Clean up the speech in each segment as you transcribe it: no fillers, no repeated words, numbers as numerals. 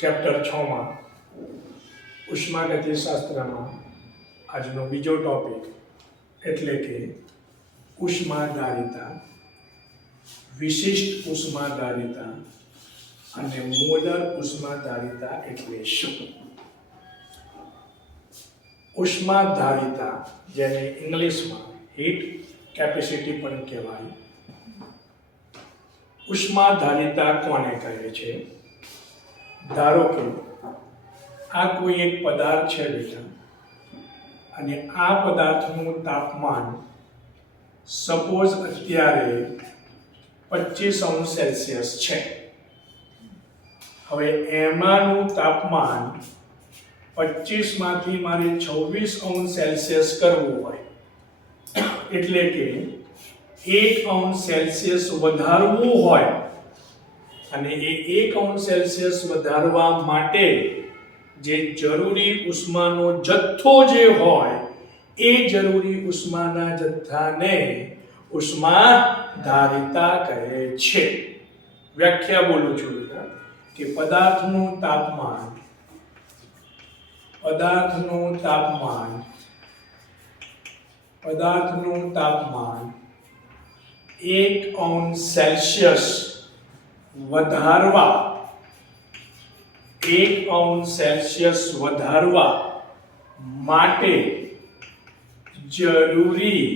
Chapter 6 માં ઉષ્માગતિશાસ્ત્રમાં આજનો બીજો ટોપિક એટલે કે ઉષ્માધારિતા, વિશિષ્ટ ઉષ્માધારિતા અને મોલર ઉષ્માધારિતા એટલે શું? ઉષ્માધારિતા જેને ઇંગ્લિશમાં હીટ કેપેસિટી પણ કહેવાય. ઉષ્માધારિતા કોને કહે છે? ધારો કે આ કોઈ એક પદાર્થ છે બેટા, અને આ પદાર્થનું તાપમાન સપોઝ અત્યારે 25°C છે. હવે એમાંનું તાપમાન 25 માંથી મારે 26°C કરવું હોય, એટલે કે 1°C વધારવું હોય, અને એ 1°C વધારવા માટે જે જરૂરી ઉષ્માનો જથ્થો જે હોય એ જરૂરી ઉષ્માના જથ્થાને ઉષ્માધારિતા કહે છે. વ્યાખ્યા બોલું છું બેટા કે પદાર્થનું તાપમાન 1°C વધારવા 1°C વધારવા માટે જરૂરી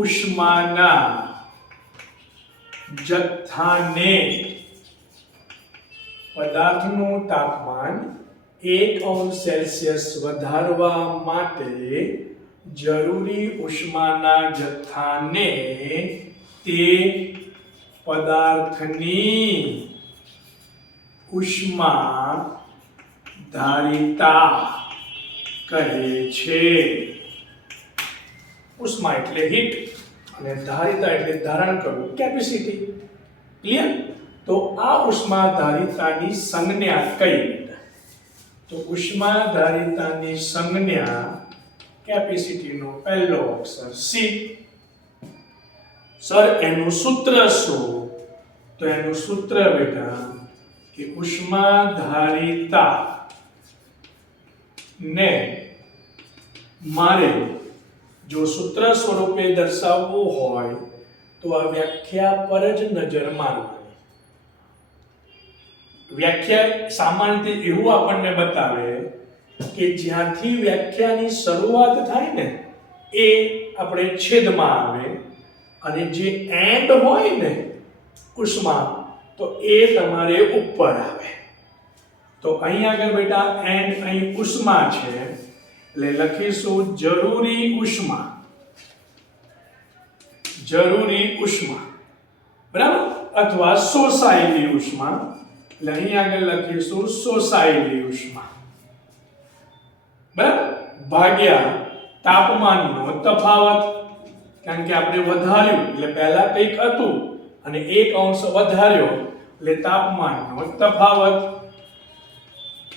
ઉષ્માના જથ્થાને પદાર્થનું તાપમાન 1°C વધારવા માટે જરૂરી ઉષ્માના જથ્થાને તે પદાર્થની ઉષ્માધારિતા કહે છે. ઉષ્મા એટલે હીટ અને ધારિતા એટલે ધારણ કરવું, કેપેસિટી. ક્લિયર? તો આ ઉષ્માધારિતાની સંજ્ઞા કઈ? તો ઉષ્માધારિતાની સંજ્ઞા કેપેસિટીનો પહેલો અક્ષર સી. સર એનું સૂત્ર શું? તો એનું સૂત્ર બેટા કે ઉષ્માધારિતા ને મારે જો સૂત્ર સ્વરૂપે દર્શાવવું હોય તો આ વ્યાખ્યા પર જ નજર મારવાની. વ્યાખ્યા સામાન્ય રીતે એવું આપણને બતાવે કે જ્યાંથી વ્યાખ્યાની શરૂઆત થાય ને એ આપણે છેદમાં આવે, અને જે એન્ડ હોય ને ઉષ્મા તો એ તમારે ઉપર આવે. તો અહીં આગળ બેટા એન્ડ અહીં ઉષ્મા છે એટલે લખીશું જરૂરી ઉષ્મા. બરાબર? અથવા શોષાયેલી ઉષ્મા, એટલે અહીં આગળ લખીશું શોષાયેલી ઉષ્મા. બરાબર? ભાગ્યા તાપમાનનો તફાવત, કારણ કે આપણે વધાર્યું એટલે પહેલા કંઈક હતું અને 1° વધાર્યો એટલે તાપમાનનો તફાવત.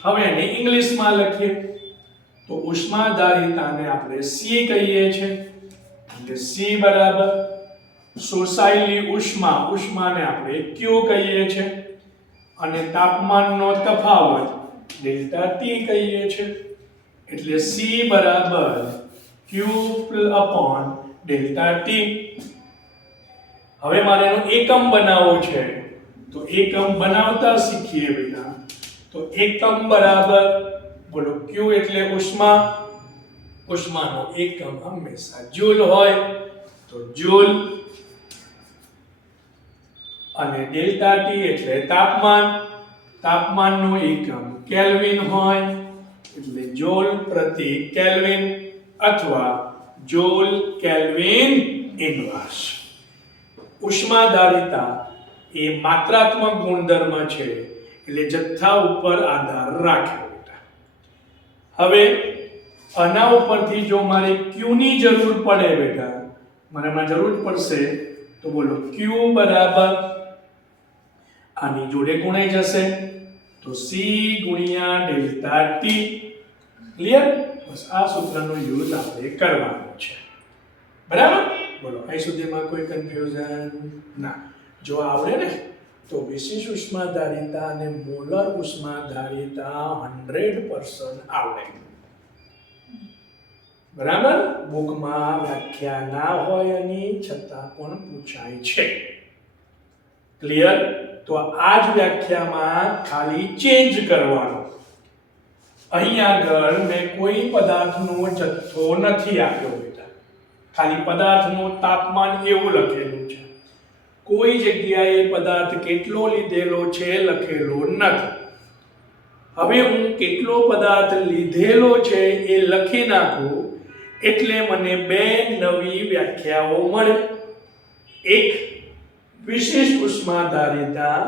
હવે એને ઇંગ્લિશમાં લખીએ તો ઉષ્માધારિતાને આપણે સી કહીએ છીએ, એટલે સી બરાબર શોષાયેલી ઉષ્માને આપણે ક્યુ કહીએ છીએ, અને તાપમાનનો તફાવત ડેલ્ટા ટી કહીએ છીએ, એટલે સી બરાબર Q/Δt. હવે મારે એનો એકમ બનાવવો છે તો એકમ બનાવતા શીખીએ બેટા. તો એકમ બરાબર બોલો Q એટલે ઉષ્મા, ઉષ્માનો એકમ હંમેશા જૂલ હોય તો જૂલ, અને ડેલ્ટા ટી એટલે તાપમાન, તાપમાનનો એકમ કેલ્વિન હોય એટલે જૂલ પ્રતિ કેલ્વિન અથવા જૂલ કેલ્વિન ઇન્વર્સ. ઉષ્માધારિતા એ માત્રાત્મક ગુણધર્મ છે એટલે જથ્થા ઉપર આધાર રાખે. હવે આના ઉપરથી જો મારે Q ની જરૂર પડે બેટા, મને એમાં જરૂર પડશે તો બોલો Q બરાબર આની જોડે ગુણાઈ જશે તો C ગુણ્યા ડેલ્ટા ટી. ક્લિયર? બસ આ સૂત્રનો યુઝ આપણે કરવાનો છે. બરાબર? બોલો અહીં સુધીમાં કોઈ કન્ફ્યુઝન ના? જો આવડે ને તો વિશિષ્ટ ઉષ્માધારિતા અને મોલર ઉષ્માધારિતા 100% આવડે. બરાબર? બુકમાં વ્યાખ્યા ના હોય એની છતાં પણ પૂછાય છે. ક્લિયર? તો આ જ વ્યાખ્યામાં ખાલી ચેન્જ કરવાનો. અહીં આગળ મેં કોઈ પદાર્થનો જથ્થો નથી આપ્યો બેટા, ખાલી પદાર્થનું તાપમાન એવું લખેલું છે. કોઈ જગ્યાએ પદાર્થ કેટલો લીધેલો છે લખેલો નથી. હવે હું કેટલો પદાર્થ લીધેલો છે એ લખી નાખું એટલે મને બે નવી વ્યાખ્યાઓ મળે. એક વિશિષ્ટ ઉષ્માધારિતા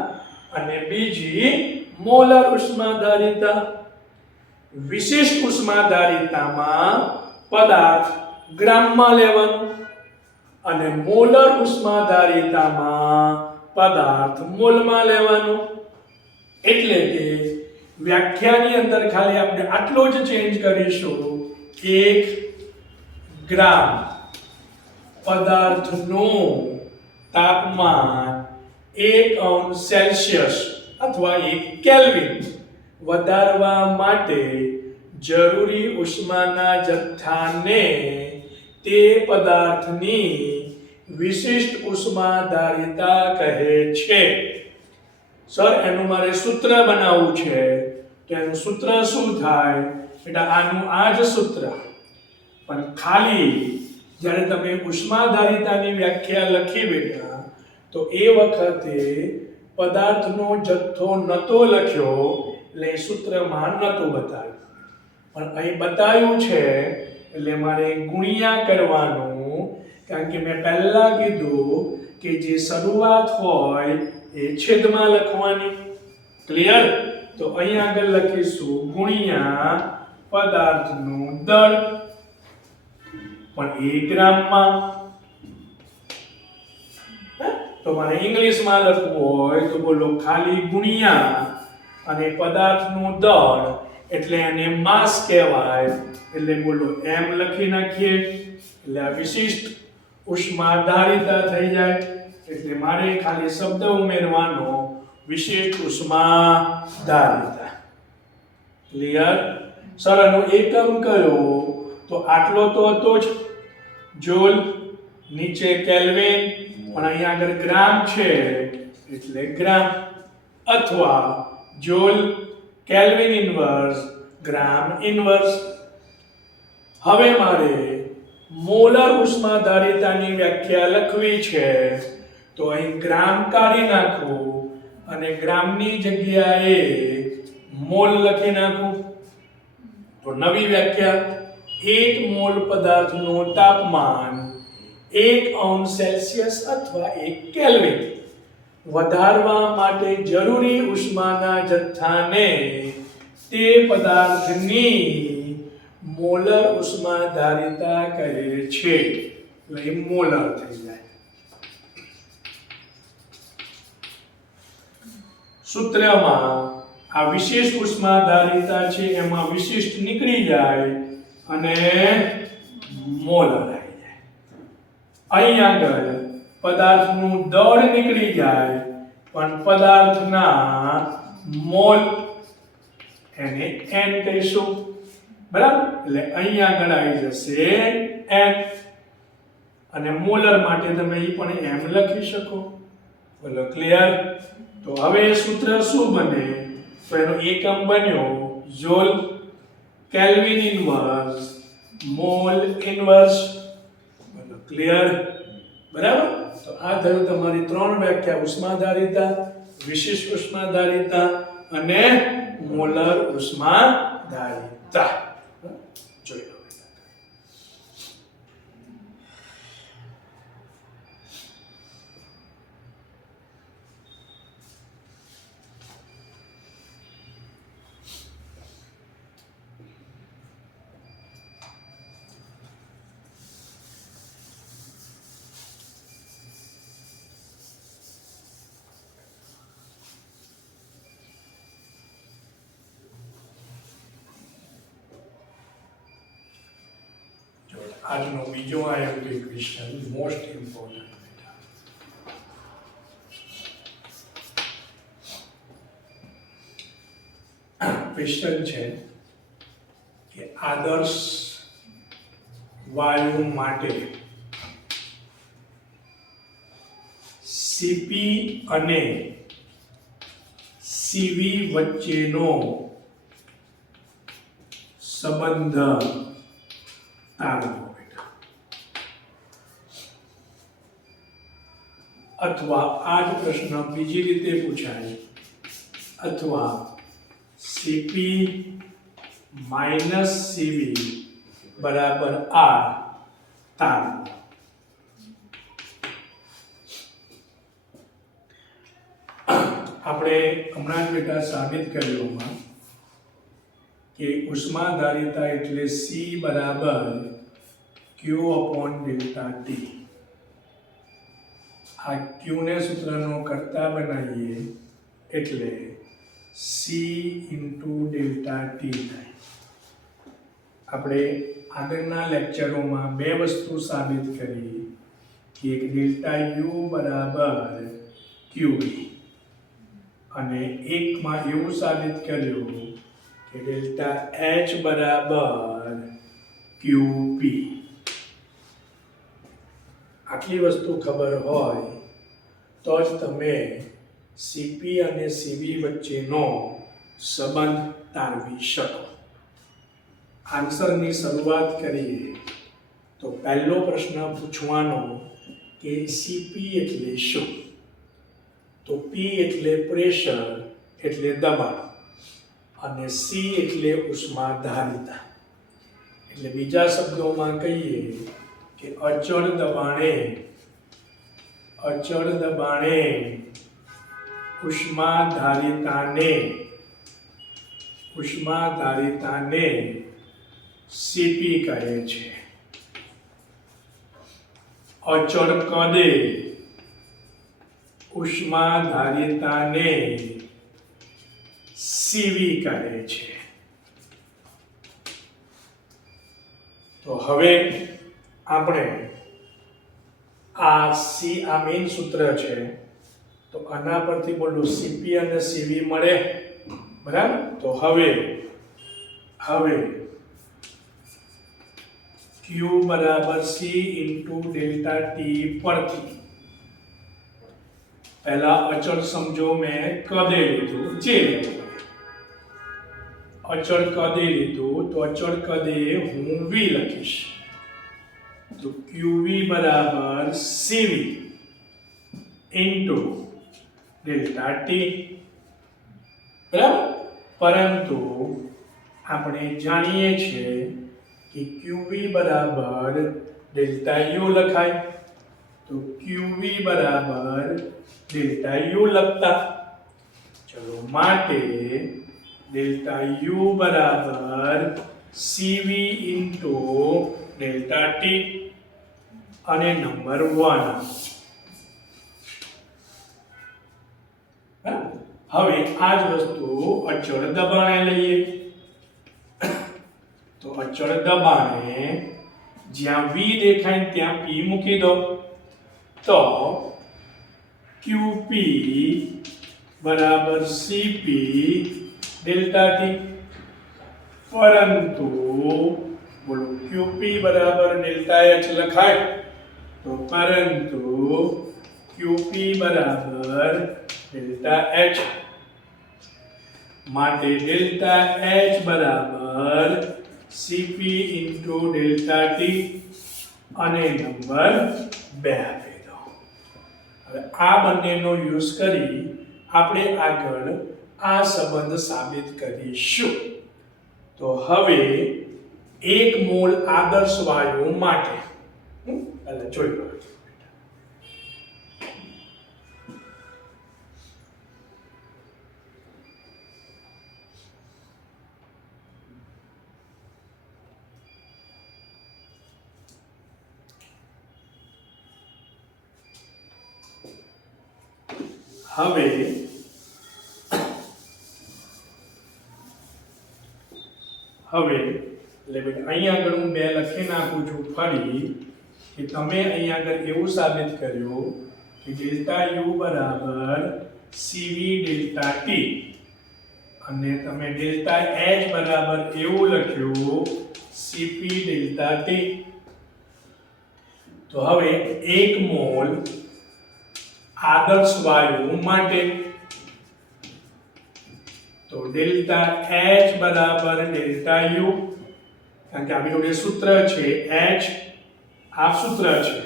અને બીજી મોલર ઉષ્માધારિતા. વિશિષ્ટ ઉષ્માધારિતામાં પદાર્થ ગ્રામમાં લેવાનો અને મોલર ઉષ્માધારિતામાં પદાર્થ મોલમાં લેવાનો. એટલે કે વ્યાખ્યાની અંદર ખાલી આપણે આટલો જ ચેન્જ કરીશું. 1 ગ્રામ પદાર્થનું તાપમાન 1 અંશ સેલ્સિયસ અથવા 1 કેલ્વિન વધારવા માટે જરૂરી ઉષ્માના જથ્થાને તે પદાર્થની વિશિષ્ટ ઉષ્માધારિતા કહે છે. સર એનું મારે સૂત્ર બનાવવું છે તો એનું સૂત્ર શું થાય? બેટા આનું આ જ સૂત્ર, પણ ખાલી જ્યારે તમે ઉષ્માધારિતાની વ્યાખ્યા લખી બેટા તો એ વખતે પદાર્થનો જથ્થો નતો લખ્યો એટલે સૂત્રમાં નતું બતાવ્યું, પણ અહીં બતાવ્યું છે એટલે મારે ગુણ્યા કરવાનું. કારણ કે મેં પહેલા કીધું કે જે શરૂઆત હોય એ છેદમાં લખવાની. ક્લિયર? તો અહીં આગળ લખીશું ગુણ્યા પદાર્થનું દળ, પણ 1 ગ્રામમાં. તો મને ઇંગ્લિશમાં લખવું હોય તો બોલો ખાલી ગુણ્યા અને પદાર્થનું દળ એટલે એને માસ કહેવાય. એટલે બોલો m લખી નાખીએ એટલે આ વિશિષ્ટ ઉષ્માધારિતા થઈ જાય. એટલે મારે ખાલી શબ્દ ઉમેરવાનો વિશિષ્ટ ઉષ્માધારિતા. ક્લિયર? સર આનો એકમ કયો? તો આટલો તો હતો જ, જૂલ, નીચે કેલ્વિન, પણ અહીંયા આગળ ગ્રામ છે એટલે ગ્રામ, અથવા જૂલ કેલ્વિન ઇન્વર્સ ગ્રામ ઇન્વર્સ. હવે મારે મોલર ઉષ્માધારિતાની વ્યાખ્યા લખવી છે તો અહીં ગ્રામ કાઢી નાખું અને ગ્રામની જગ્યાએ મોલ લખી નાખું. તો નવી વ્યાખ્યા: 1 મોલ પદાર્થનું તાપમાન 1 અંશ સેલ્સિયસ અથવા 1 કેલ્વિન વધારવા માટે જરૂરી ઉષ્માના જથ્થાને તે પદાર્થની મોલર ઉષ્માધારિતા કહે છે. એટલે મોલર થઈ જાય. સૂત્રમાં આ વિશિષ્ટ ઉષ્માધારિતા છે એમાં વિશિષ્ટ નીકળી જાય અને મોલર આવી જાય. અહીં આગળ પદાર્થનું દળ નીકળી જાય પણ પદાર્થના મોલ એને n કહીશું. બરાબર? એટલે અહીં આગળ આવી જશે n અને મોલર માટે તમે અહીં પણ m લખી શકો. બોલો ક્લિયર? તો હવે સૂત્ર શું બને? તો એનો એકમ બન્યો joule, kelvin inverse, mall inverse. બોલો ક્લિયર? બરાબર? તો આ થયું તમારી 3 વ્યાખ્યા: ઉષ્માધારિતા, વિશિષ્ટ ઉષ્માધારિતા અને મોલર ઉષ્માધારિતા. જોઈ લો. આજનો બીજો IMP question most important. Question છે કે આદર્શ વાયુ માટે સીપી અને સીવી વચ્ચેનો સંબંધ તારવો બેટા, અથવા આ જ પ્રશ્ન બીજી રીતે પૂછાય, અથવા સીપી માઇનસ સીવી બરાબર આર તારવો. આપણે હમણાં જ બેટા સાબિત કર્યું કે ઉષ્માધારિતા એટલે C બરાબર Q upon ડેલ્ટા ટી. આ Q ને સૂત્રનો કરતા બનાવીએ એટલે C into ડેલ્ટા ટી થાય. આપણે આગળના લેક્ચરોમાં બે વસ્તુ સાબિત કરી કે એક ડેલ્ટા U બરાબર QV અને એકમાં એવું સાબિત કર્યું કે ડેલ્ટા H બરાબર QP. આટલી વસ્તુ ખબર હોય તો જ તમે CP અને CV વચ્ચેનો સંબંધ તારવી શકો. આન્સરની શરૂઆત કરીએ તો પહેલો પ્રશ્ન પૂછવાનો કે CP એટલે શું? તો P એટલે પ્રેશર એટલે દબાણ અને C એટલે ઉષ્માધારિતા. એટલે બીજા શબ્દોમાં કહીએ કે અચળ દબાણે ઉષ્માધારિતાને CP કહે છે. અચળ કદે ઉષ્માધારિતાને CV કહે છે. તો હવે આપણે આ મેઇન સૂત્ર છે, તો આના પરથી બોલો CP અને CV મળે, બરાબર? તો હવે Q બરાબર C ઇન્ટુ ડેલ્ટા ટી પરથી પહેલા અચળ સમજો, મેં કદે લીધું, જે અચળ કદે લીધું તો અચળ કદે હું V લખીશ. તો QV બરાબર CV ઇન્ટુ ડેલ્ટા ટી, બરાબર? પરંતુ આપણે જાણીએ છીએ કે QV બરાબર ડેલ્ટા U લખાય. તો QV બરાબર ડેલ્ટા U લખતા, ચલો માટે ડેલ્ટા U બરાબર CV ઇન્ટુ ડેલ્ટા ટી અને નંબર 1. હવે આ જ વસ્તુ અચળ દબાણે લઈએ. તો અચળ દબાણે જ્યાં V દેખાય ત્યાં P મૂકી દો. તો QP બરાબર CP ડેલ્ટા ટી, પરંતુ બોલો QP બરાબર ડેલ્ટા H લખાય, તો પરંતુ QP બરાબર ડેલ્ટા H, માટે ડેલ્ટા H બરાબર CP ઇન્ટુ ડેલ્ટા ટી અને નંબર 2 આપી દો. હવે આ બંનેનો યુઝ કરી આપણે આગળ આ સંબંધ સાબિત કરીશું. તો હવે 1 મોલ આદર્શ વાયુ માટે પહેલા જોઈ લો. હવે એટલે અહીંયા આગળ હું 2 લખી નાખું છું ફરી કે તમે અહીંયા આગળ એવું સાબિત કર્યું કે ડેલ્ટા U બરાબર CV ડેલ્ટા T અને તમે ડેલ્ટા H બરાબર એવું લખ્યું Cp ડેલ્ટા T. તો હવે 1 મોલ આદર્શ વાયુ માટે તો ડેલ્ટા H બરાબર ડેલ્ટા U, કારણ કે આપણી જોડે સૂત્ર છે H, આ સૂત્ર છે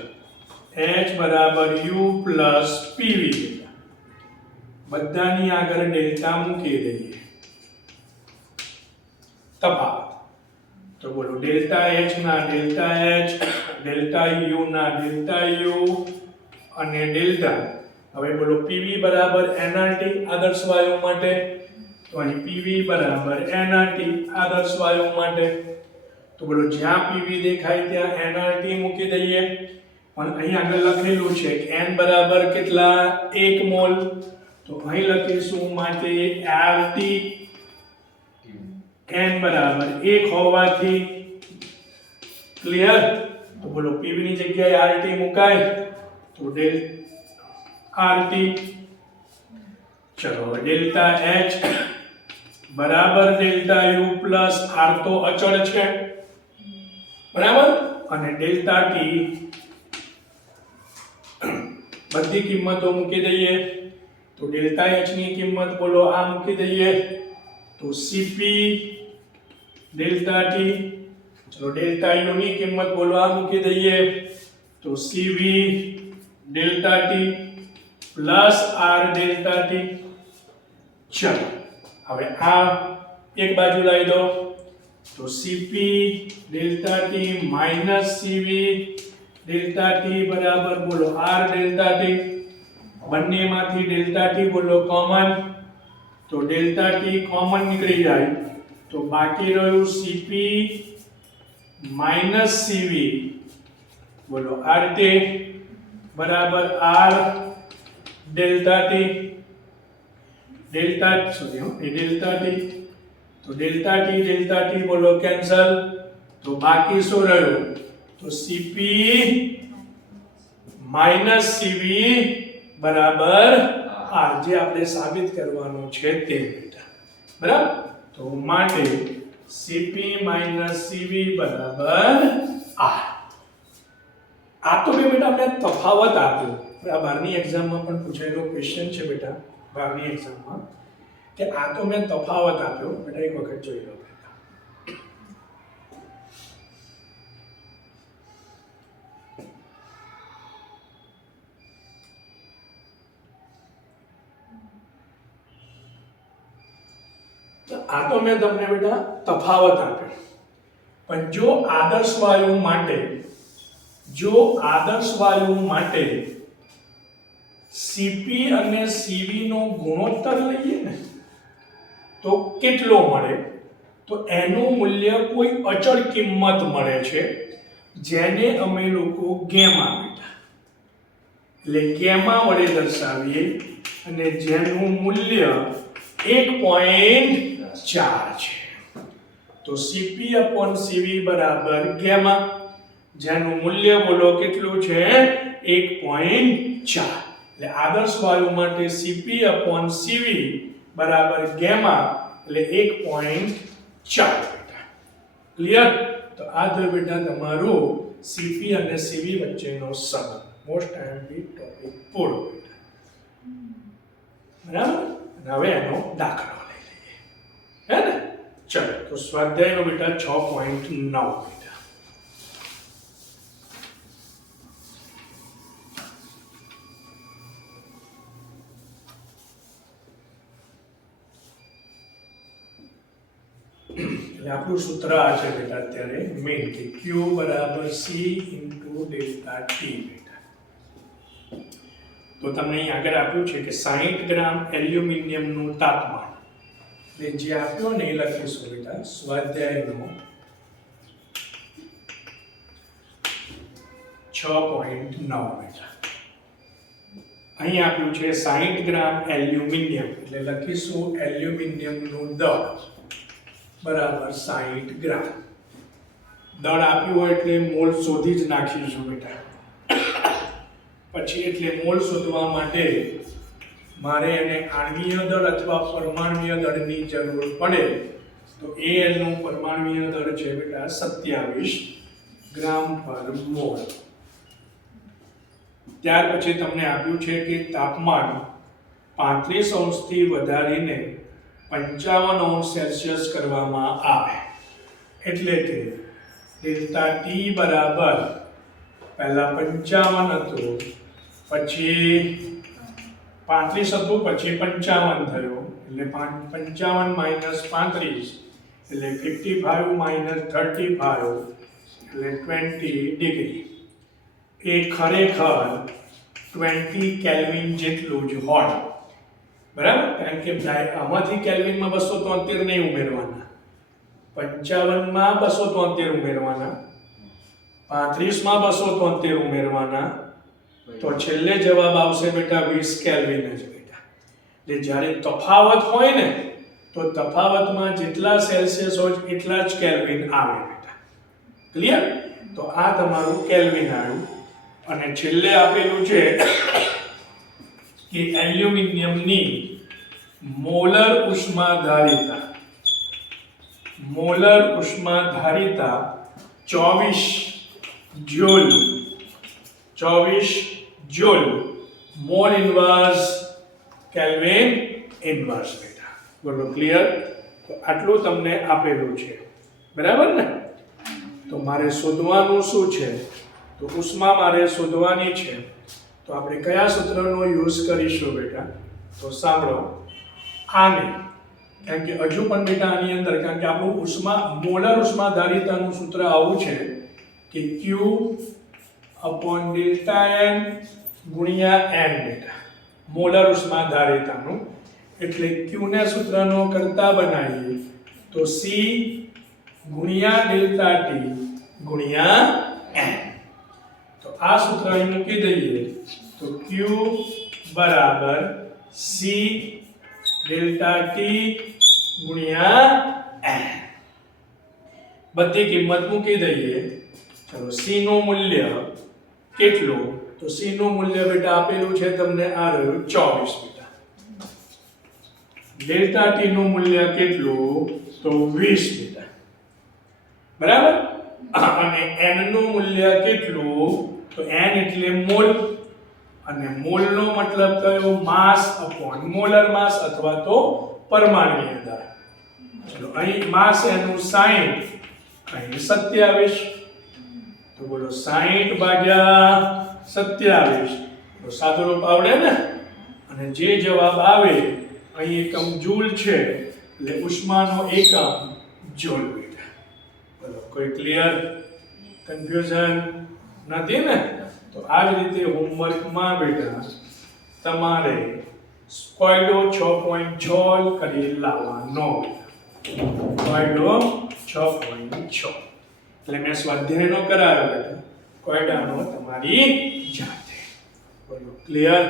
H બરાબર U પ્લસ PV. બધાની આગળ ડેલ્ટા મૂકી દઈએ. તફાવત તો બોલો ડેલ્ટા H ના ડેલ્ટા H, ડેલ્ટા U ના ડેલ્ટા U અને ડેલ્ટા. હવે બોલો PV બરાબર nRT આદર્શ વાયુ માટે. તો અહીં PV બરાબર nRT આદર્શ વાયુ માટે. તો બોલો જ્યાં PV દેખાય ત્યાં nRT મૂકી દઈએ. પણ અહીં આગળ લખેલું છે કે n બરાબર કેટલા 1 મોલ. તો અહીં લખીશું માટે RT, n બરાબર 1 હોવાથી. ક્લિયર? તો બોલો PV ની જગ્યાએ RT મુકાય તો RT. ચલો ડેલ્ટા H બરાબર ડેલ્ટા U પ્લસ R તો અચળ છે બરાબર, અને ડેલ્ટા T બધી કિંમતો મૂકી દઈએ. તો ડેલ્ટા H ની કિંમત બોલો આ મૂકી દઈએ તો Cp ડેલ્ટા T. ચલો ડેલ્ટા U ની કિંમત બોલો આ મૂકી દઈએ તો Cv delta T plus R delta T. ચલો હવે આ એક બાજુ લાવી દો તો Cp delta T minus Cv delta T બરાબર બોલો R ડેલ્ટા T. બંનેમાંથી ડેલ્ટા T બોલો કોમન, તો ડેલ્ટા T કોમન નીકળી જાય તો બાકી રહ્યું Cp માઈનસ Cv બોલો RT બરાબર R delta T. Delta T તો ડેલ્ટા T બોલો કેન્સલ, તો બાકી શું રહ્યું તો Cp માઈનસ Cv બરાબર R, જે આપણે સાબિત કરવાનું છે તે બેટા બરાબર. તો માટે Cp માઈનસ Cv બરાબર R. આ તો બેટા આપણે તફાવત આપ્યો. આ 12ની એક્ઝામમાં પણ પૂછાયેલો ક્વેશ્ચન છે બેટા 12ની એક્ઝામમાં, કે આ તો મેં તફાવત આપ્યો. બેટા એક વખત જોઈ લો. આ તો મેં તમને બેટા તફાવત આપ્યો. પણ જો આદર્શ વાયુ માટે Cp અને Cv નો ગુણોત્તર લઈએ ને તો કેટલો મળે, તો એનું મૂલ્ય કોઈ અચળ કિંમત મળે છે જેને અમે લોકો ગેમા બેટા એટલે ગેમા વડે દર્શાવીએ અને જેનું મૂલ્ય 1.4 છે. તો Cp/Cv બરાબર ગેમા, જેનું મૂલ્ય બોલો કેટલું છે 1.4. એટલે આદર્શ વાયુ માટે Cp/Cv બરાબર ગેમા એટલે 1.4 બેટા. ક્લિયર? તો આ તો બેટા તમારું Cp અને Cv વચ્ચેનો સંબંધ. મોસ્ટ આઈએમપી ટોપિક પૂરો બેટા. બરાબર? હવે એનો દાખલો લઈ લઈએ. હે ને? ચલો તો સ્વાધ્યાયનો બેટા 6.9 બેટા. એટલે આપણું સૂત્ર આ છે બેટા અત્યારે મેઇન કે Q બરાબર C ઇન્ટુ ડેલ્ટા T બેટા. તો તમને અહીં આગળ આપ્યું છે કે 60 ગ્રામ એલ્યુમિનિયમનું તાપમાન, એટલે જે આપ્યો ને એ લખીશું બેટા સ્વાધ્યાયનો 6.9 બેટા. અહીં આપ્યું છે 60 ગ્રામ એલ્યુમિનિયમ, એટલે લખીશું એલ્યુમિનિયમનું દળ બરાબર 60 ગ્રામ. દળ આપ્યું હોય એટલે મોલ શોધી જ નાખીશું બેટા. પછી એટલે મોલ શોધવા માટે મારે એને આણ્વીય દળ અથવા પરમાણ્વીય દળની જરૂર પડે તો Al નું પરમાણ્વીય દળ છે બેટા 27 ગ્રામ પર મોલ. ત્યાર પછી તમને આપ્યું છે કે તાપમાન 35 અંશથી વધારીને 55 અંશ સેલ્સિયસ કરવામાં આવે, એટલે કે ડેલ્ટા ટી બરાબર પહેલા 55 હતું, પછી 35 હતું, પછી 55 થયો, એટલે 55 માઇનસ 35 એટલે 55 માઇનસ 35 એટલે 20 ડિગ્રી. એ ખરેખર 20 કેલ્વિન જેટલું જ હોય, બરાબર? કારણ કે આમાંથી કેલ્વિનમાં 273 નહીં ઉમેરવાના, 55 માં 273 ઉમેરવાના, 35 માં 273 ઉમેરવાના, તો છેલ્લે જવાબ આવશે બેટા 20 કેલ્વિન જ બેટા. એટલે જ્યારે તફાવત હોય ને તો તફાવતમાં જેટલા સેલ્સિયસ હોય એટલા જ કેલ્વિન આવે બેટા. ક્લિયર? તો આ તમારું કેલ્વિન આવ્યું. અને છેલ્લે આપેલું છે કે એલ્યુમિનિયમની મોલર ઉષ્માધારિતા 24 joule mole inverse kelvin inverse બેટા. બરોબર? ક્લિયર? તો આટલું તમને આપેલું છે, બરાબર ને? તો મારે શોધવાનું શું છે? તો ઉષ્મા મારે શોધવાની છે. તો આપણે કયા સૂત્રનો યુઝ કરીશું બેટા? તો સાંભળો, આને, કારણ કે હજુ પણ બેટા આની અંદર, કારણ કે આપણું મોલર ઉષ્માધારિતાનું સૂત્ર આવું છે કે Q ΔN ગુણ્યા N બેટા, મોલર ઉષ્માધારિતાનું. એટલે Q ને સૂત્રનો કરતા બનાવીએ તો C ગુણ્યા ડેલ્ટા T ગુણ્યા N. તો આ સૂત્ર અહીં મૂકી દઈએ તો Q બરાબર C ડેલ્ટા T ગુણ્યા N. બધી કિંમત મૂકી દઈએ. ચલો, C નું મૂલ્ય કેટલું? તો C નું મૂલ્ય બેટા આપેલું છે તમને, આ રહ્યું 24 બેટા. ડેલ્ટા T નું મૂલ્ય કેટલું? તો 20 બેટા, બરાબર? અને N નું મૂલ્ય કેટલું? તો N એટલે મોલ, અને મોલ નો મતલબ કયો? માસ અપોન મોલર માસ અથવા તો પરમાણ્વીય દળ. ચલો, અહીં માસ એનું 60, અહીં 27. તો બોલો 60 ભાગ્યા 27, તો સાદો રૂપ આવડે ને? અને જે જવાબ આવે અહીં એકમ જૂલ છે, એટલે ઉષ્માનો એકમ જૂલ બેટા. બોલો, કોઈ ક્લિયર? કન્ફ્યુઝન નથી ને? તો આ જ રીતે હોમવર્કમાં બેટા તમારે કોયડો 6.6 કરી લાવવાનો. કોયડો 6.6 એટલે મેં સ્વાધ્યાયનો કરાવ્યો બેટા, કોયડાનો તમારી જાતે. બોલો, ક્લિયર?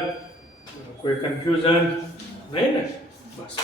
કોઈ કન્ફ્યુઝન નહીં ને? બસ.